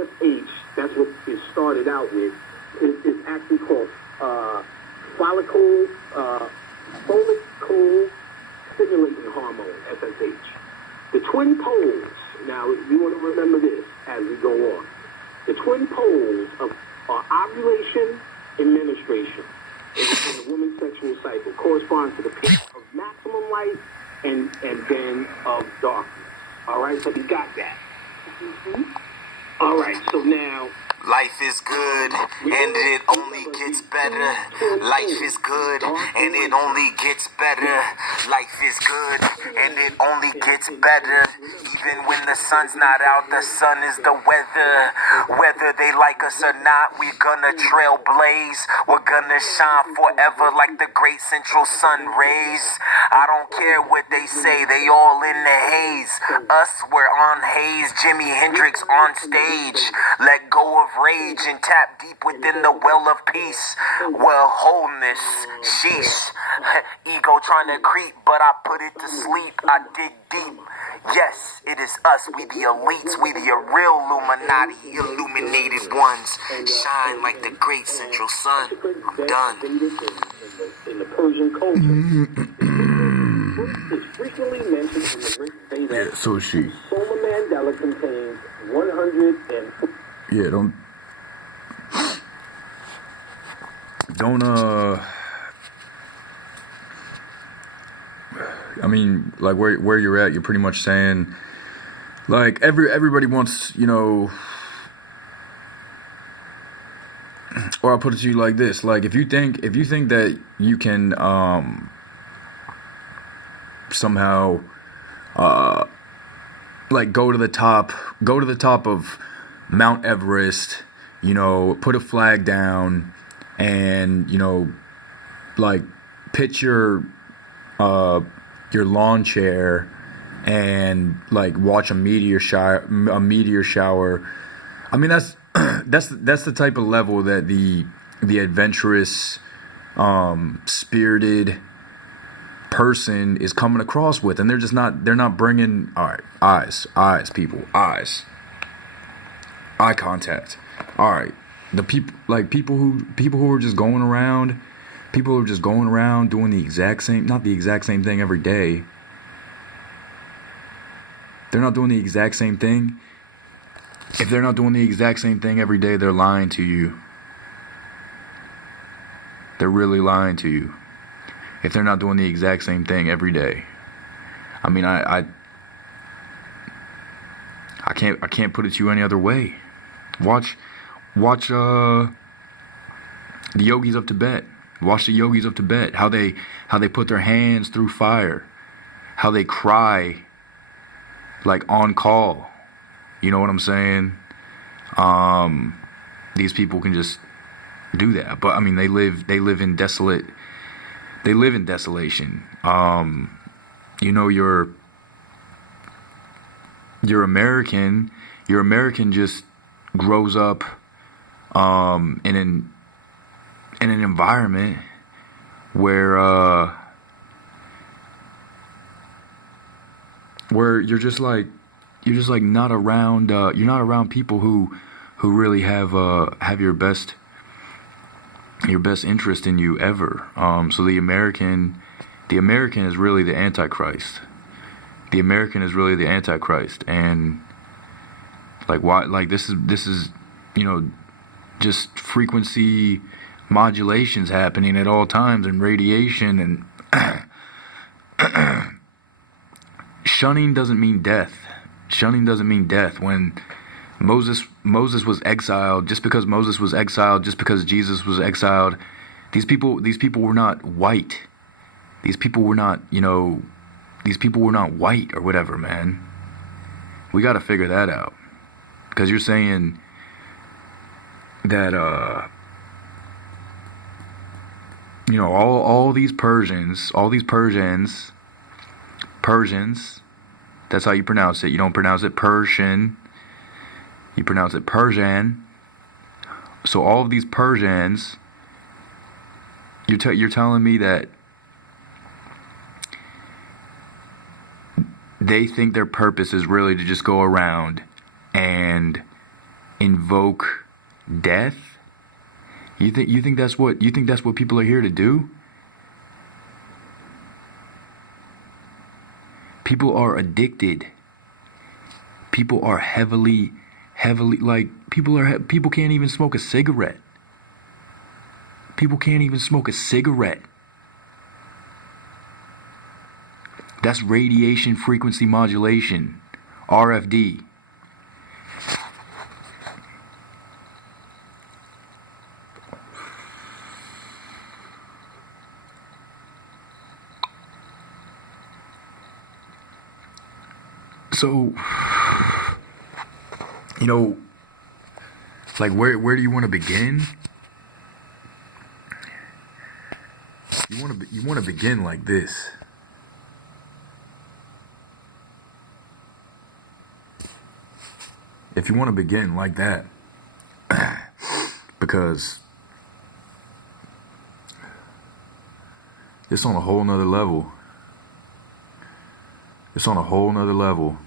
SSH, that's what it started out with, is actually called follicle, follicle stimulating hormone, SSH. The twin poles, now you want to remember this as we go on. The twin poles of ovulation and menstruation in the woman's sexual cycle correspond to the peak of maximum light and then of darkness. All right, so we got that. Mm-hmm. All right, so now... Life is good, and it only gets better. Life is good, and it only gets better. Life is good, and it only gets better. Even when the sun's not out, the sun is the weather. Whether they like us or not, we're gonna trailblaze. We're gonna shine forever like the great central sun rays. I don't care what they say, they all in the haze. Us, we're on haze. Jimi Hendrix on stage. Let go of rage and tap deep within the well of peace. Well, wholeness, sheesh. Ego trying to creep, but I put it to sleep. I dig deep. Yes, it is us. We the elites. We the real Illuminati, illuminated ones. Shine like the great central sun. I'm done. In the Persian culture, it's frequently mentioned in the Rick Veda. Yeah, so is she. Solar Mandela contains 100 and... Yeah, don't I mean, like where you're at, you're pretty much saying, like, everybody wants, you know, or I'll put it to you like this, like, if you think that you can somehow like go to the top of Mount Everest, you know, put a flag down and, you know, like pitch your lawn chair and like watch a meteor shower. I mean, that's the type of level that the adventurous, spirited person is coming across with, and they're not bringing, all right, eyes, people, eyes. Eye contact. All right. The people who are just going around doing not the exact same thing every day. They're not doing the exact same thing. If they're not doing the exact same thing every day, they're lying to you. They're really lying to you. If they're not doing the exact same thing every day. I mean, I can't put it to you any other way. Watch the yogis of Tibet. Watch the yogis of Tibet. How they put their hands through fire. How they cry like on call. You know what I'm saying? These people can just do that. But I mean, they live in desolation. You know, you're American. Your American just grows up in an environment where you're just like not around you're not around people who really have your best interest in you ever. So the American is really the Antichrist. The American is really the Antichrist, and like why? Like this is you know, just frequency modulations happening at all times, and radiation, and shunning doesn't mean death. Shunning doesn't mean death. When Moses was exiled, just because Moses was exiled, just because Jesus was exiled, these people were not white. These people were not, you know, these people were not white or whatever, man. We got to figure that out. Because you're saying that, you know, all these Persians, that's how you pronounce it. You don't pronounce it Persian. You pronounce it Persian. So all of these Persians, you're telling me that they think their purpose is really to just go around and invoke death? You think that's what people are here to do? People are addicted. People are heavily like people can't even smoke a cigarette. People can't even smoke a cigarette. That's radiation frequency modulation, RFD. So, you know, like where do you want to begin? You want to begin like this. If you want to begin like that, because it's on a whole nother level. It's on a whole nother level.